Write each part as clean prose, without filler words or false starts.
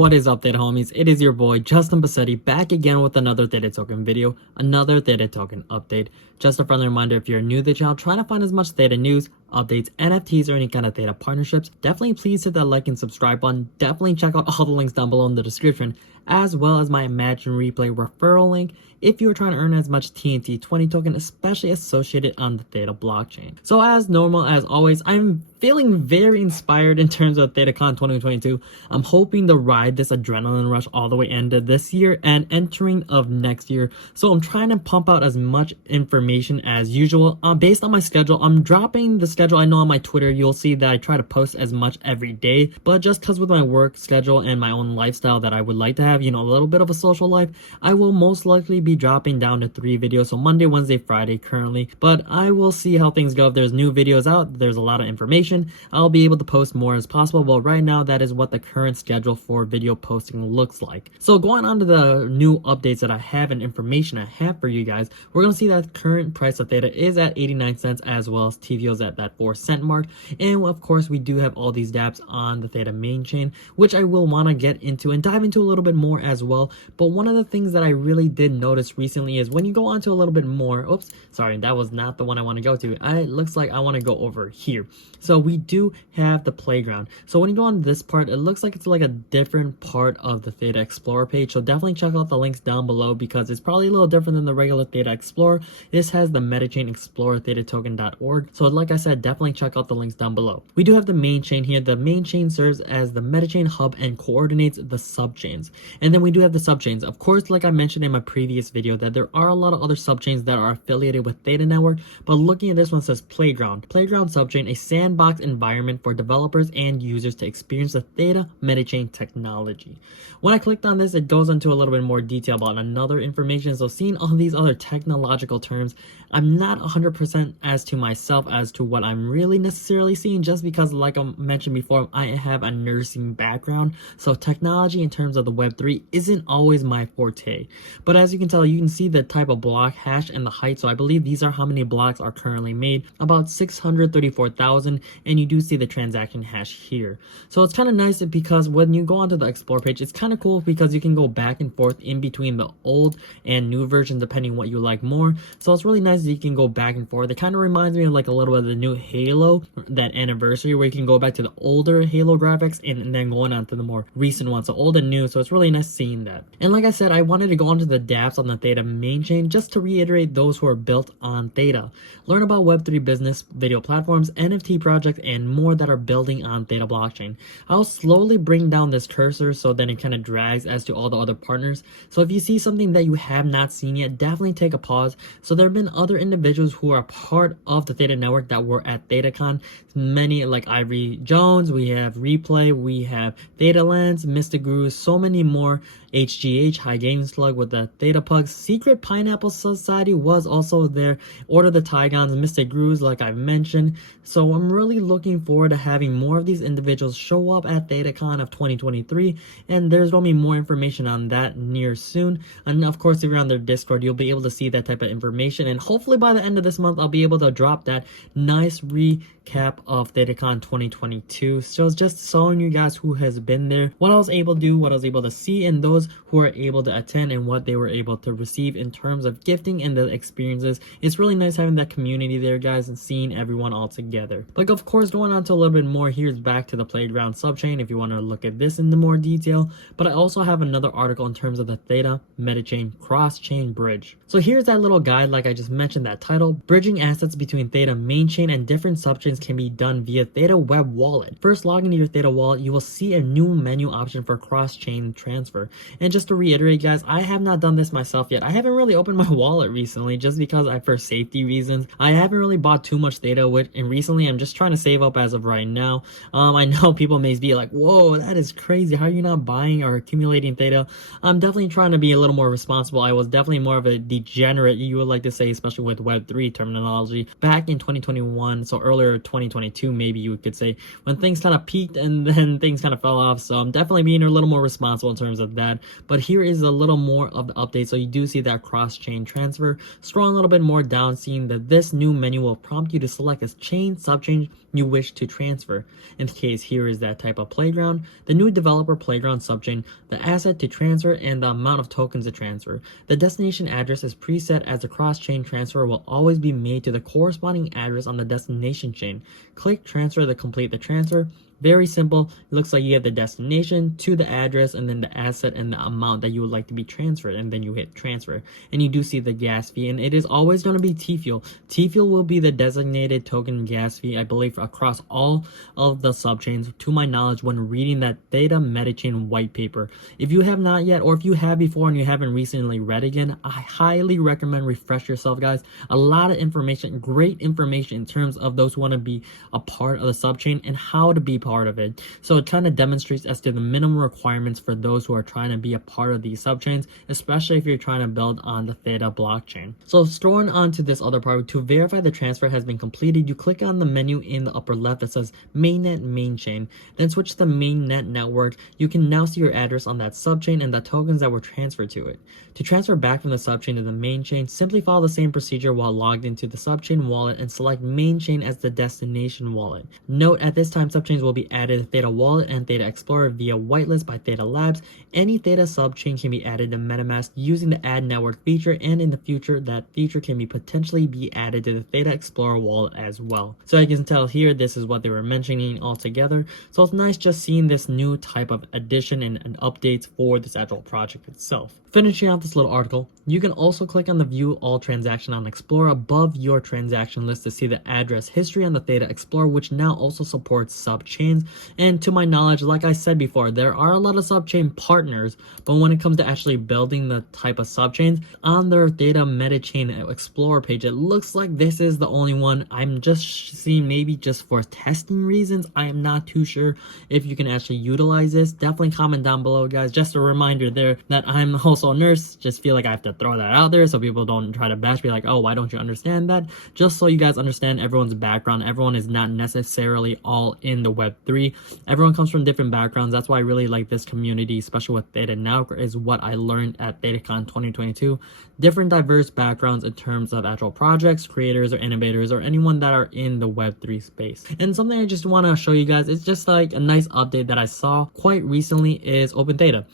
What is up, Theta homies? It is your boy Justin Bassetti back again with another Theta token video, another Theta token update. Just a friendly reminder, if you're new to the channel trying to find as much Theta news, updates, NFTs, or any kind of Theta partnerships, definitely please hit that like and subscribe button. Definitely check out all the links down below in the description, as well as my Imagine Replay referral link if you're trying to earn as much TNT20 token, especially associated on the Theta blockchain. So as normal, as always, I'm feeling very inspired in terms of ThetaCon 2022. I'm hoping to ride this adrenaline rush all the way into this year and entering of next year. So I'm trying to pump out as much information as usual. Based on my schedule, I'm dropping the schedule. I know on my Twitter, you'll see that I try to post as much every day, but just because with my work schedule and my own lifestyle that I would like to have, you know, a little bit of a social life, I will most likely be dropping down to 3 videos. So Monday, Wednesday, Friday currently, but I will see how things go. If there's new videos out, there's a lot of information, I'll be able to post more as possible. But right now, that is what the current schedule for video posting looks like. So going on to the new updates that I have and information I have for you guys, we're going to see that current price of Theta is at 89 cents as well as TVO's at that 4-cent mark. And of course, we do have all these dApps on the Theta main chain, which I will want to get into and dive into a little bit more as well. But one of the things that I really did notice recently is when you go on to a little bit more, oops, sorry, that was not the one I want to go to. It looks like I want to go over here. So we do have the playground. So when you go on this part, it looks like it's like a different part of the Theta Explorer page. So definitely check out the links down below because it's probably a little different than the regular Theta Explorer. This has the Metachain Explorer ThetaToken.org. So like I said, definitely check out the links down below. We do have the main chain here. The main chain serves as the Metachain hub and coordinates the subchains. And then we do have the subchains. Of course, like I mentioned in my previous video, that there are a lot of other subchains that are affiliated with Theta Network. But looking at this one, says Playground. Playground subchain, a sandbox environment for developers and users to experience the Theta Metachain technology. When I clicked on this, it goes into a little bit more detail about another information. So seeing all these other technological terms, I'm not 100% as to myself as to what I'm really necessarily seeing, just because like I mentioned before, I have a nursing background. So technology in terms of the Web3 isn't always my forte. But as you can tell, you can see the type of block hash and the height. So I believe these are how many blocks are currently made, about 634,000. And you do see the transaction hash here. So it's kind of nice because when you go onto the Explore page, it's kind of cool because you can go back and forth in between the old and new version depending what you like more. So it's really nice that you can go back and forth. It kind of reminds me of like a little bit of the new Halo, that anniversary, where you can go back to the older Halo graphics and then going on to the more recent ones, so old and new. So it's really nice seeing that. And like I said, I wanted to go onto the dApps on the Theta main chain just to reiterate those who are built on Theta. Learn about Web3 business, video platforms, NFT projects, and more that are building on Theta blockchain. I'll slowly bring down this cursor so then it kind of drags as to all the other partners. So if you see something that you have not seen yet, definitely take a pause. So there have been other individuals who are part of the Theta Network that were at ThetaCon. Many like Ivory Jones, we have Replay, we have Theta Lens, Mr. Guru, so many more. HGH, High Gaming Slug with the Theta Pugs, Secret Pineapple Society was also there, Order the Tigons, Mr. Grooves, like I mentioned. So I'm really looking forward to having more of these individuals show up at ThetaCon of 2023, and there's going to be more information on that near soon. And of course, if you're on their Discord, you'll be able to see that type of information, and hopefully by the end of this month, I'll be able to drop that nice recap of ThetaCon 2022. So it's just showing you guys who has been there, what I was able to do, what I was able to see, and those who are able to attend and what they were able to receive in terms of gifting and the experiences. It's really nice having that community there, guys, and seeing everyone all together. But of course, going on to a little bit more, here's back to the Playground subchain if you want to look at this in the more detail. But I also have another article in terms of the Theta Metachain cross-chain bridge. So here's that little guide, like I just mentioned, that title, bridging assets between Theta main chain and different subchains can be done via Theta web wallet. First, log into your Theta wallet, you will see a new menu option for cross-chain transfer. And just to reiterate, guys, I have not done this myself yet. I haven't really opened my wallet recently just because for safety reasons. I haven't really bought too much Theta, and recently I'm just trying to save up as of right now. I know people may be like, whoa, that is crazy. How are you not buying or accumulating Theta? I'm definitely trying to be a little more responsible. I was definitely more of a degenerate, you would like to say, especially with Web3 terminology, back in 2021, so earlier 2022 maybe you could say, when things kind of peaked and then things kind of fell off. So I'm definitely being a little more responsible in terms of that. that. But here is a little more of the update. So you do see that cross-chain transfer. Scrolling a little bit more down, seeing that this new menu will prompt you to select a chain, subchain you wish to transfer. In the case, here is that type of playground, the new developer playground subchain, the asset to transfer, and the amount of tokens to transfer. The destination address is preset, as the cross-chain transfer will always be made to the corresponding address on the destination chain. Click transfer to complete the transfer. Very simple. It looks like you have the destination to the address and then the asset and the amount that you would like to be transferred, and then you hit transfer. And you do see the gas fee, and it is always going to be T-Fuel. T-Fuel will be the designated token gas fee, I believe, across all of the subchains, to my knowledge, when reading that Theta Metachain white paper. If you have not yet, or if you have before and you haven't recently read again, I highly recommend refresh yourself, guys. A lot of information, great information in terms of those who want to be a part of the subchain and how to be part of it. So it kind of demonstrates as to the minimum requirements for those who are trying to be a part of these subchains, especially if you're trying to build on the Theta blockchain. So scrolling on to this other part, to verify the transfer has been completed, you click on the menu in the upper left that says mainnet main chain, then switch to mainnet network. You can now see your address on that subchain and the tokens that were transferred to it. To transfer back from the subchain to the main chain, simply follow the same procedure while logged into the subchain wallet and select main chain as the destination wallet. Note, at this time, subchains will be added to Theta Wallet and Theta Explorer via whitelist by Theta Labs. Any Theta subchain can be added to MetaMask using the add network feature, and in the future that feature can be potentially be added to the Theta Explorer wallet as well. So I can tell here, this is what they were mentioning all together. So it's nice just seeing this new type of addition and updates for this actual project itself. Finishing out this little article, you can also click on the view all transaction on Explorer above your transaction list to see the address history on the Theta Explorer, which now also supports subchains. And to my knowledge, like I said before, there are a lot of subchain partners, but when it comes to actually building the type of subchains on their Theta Metachain Explorer page, it looks like this is the only one. I'm just seeing, maybe just for testing reasons, I am not too sure if you can actually utilize this. Definitely comment down below, guys. Just a reminder there that I'm also a nurse. Just feel like I have to throw that out there so people don't try to bash me like, oh, why don't you understand that? Just so you guys understand everyone's background. Everyone is not necessarily all in the Web3. Everyone comes from different backgrounds. That's why I really like this community, especially with Theta Network, is what I learned at ThetaCon 2022. Different diverse backgrounds in terms of actual projects, creators, or innovators, or anyone that are in the Web3 space. And something I just want to show you guys, it's just like a nice update that I saw quite recently, is OpenTheta.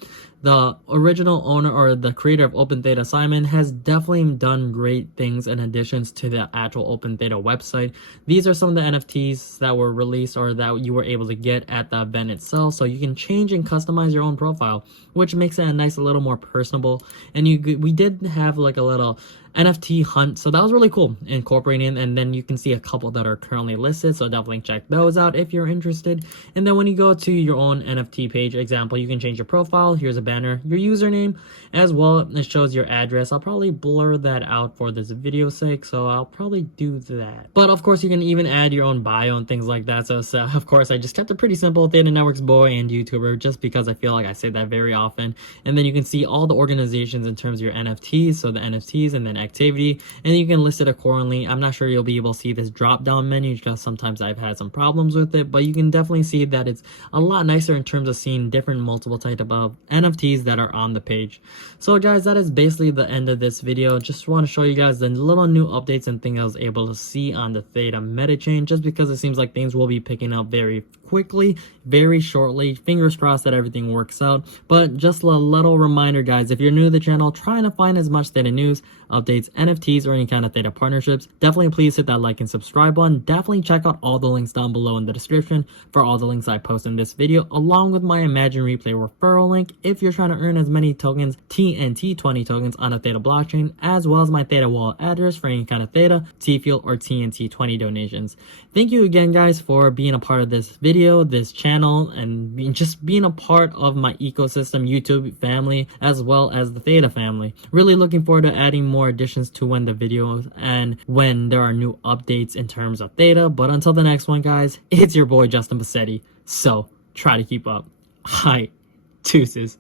The original owner or the creator of OpenTheta, Simon, has definitely done great things in additions to the actual OpenTheta website. These are some of the NFTs that were released or that you were able to get at the event itself. So you can change and customize your own profile, which makes it a nice, a little more personable. And we did have like a little NFT hunt, so that was really cool, incorporating, and then you can see a couple that are currently listed, so definitely check those out if you're interested. And then when you go to your own NFT page, example, you can change your profile. Here's a banner, your username as well. It shows your address. I'll probably blur that out for this video's sake, so I'll probably do that. But of course, you can even add your own bio and things like that. So of course, I just kept it pretty simple, Theta Network's boy and YouTuber, just because I feel like I say that very often. And then you can see all the organizations in terms of your NFTs, so the NFTs, and then activity, and you can list it accordingly. I'm not sure you'll be able to see this drop down menu because sometimes I've had some problems with it, but you can definitely see that it's a lot nicer in terms of seeing different multiple type of NFTs that are on the page. So guys, that is basically the end of this video. Just want to show you guys the little new updates and things I was able to see on the Theta Metachain, just because it seems like things will be picking up very quickly, very shortly. Fingers crossed that everything works out. But just a little reminder, guys, if you're new to the channel, trying to find as much Theta news, updates, NFTs, or any kind of Theta partnerships, definitely please hit that like and subscribe button. Definitely check out all the links down below in the description for all the links I post in this video, along with my Imagine Replay referral link if you're trying to earn as many tokens, TNT20 tokens on a Theta blockchain, as well as my Theta wallet address for any kind of Theta, T-Fuel, or TNT20 donations. Thank you again, guys, for being a part of this video, this channel, and just being a part of my ecosystem YouTube family, as well as the Theta family. Really looking forward to adding more additions to when the videos and when there are new updates in terms of Theta. But until the next one, guys, it's your boy Justin Bassetti. So try to keep up. Hi, deuces.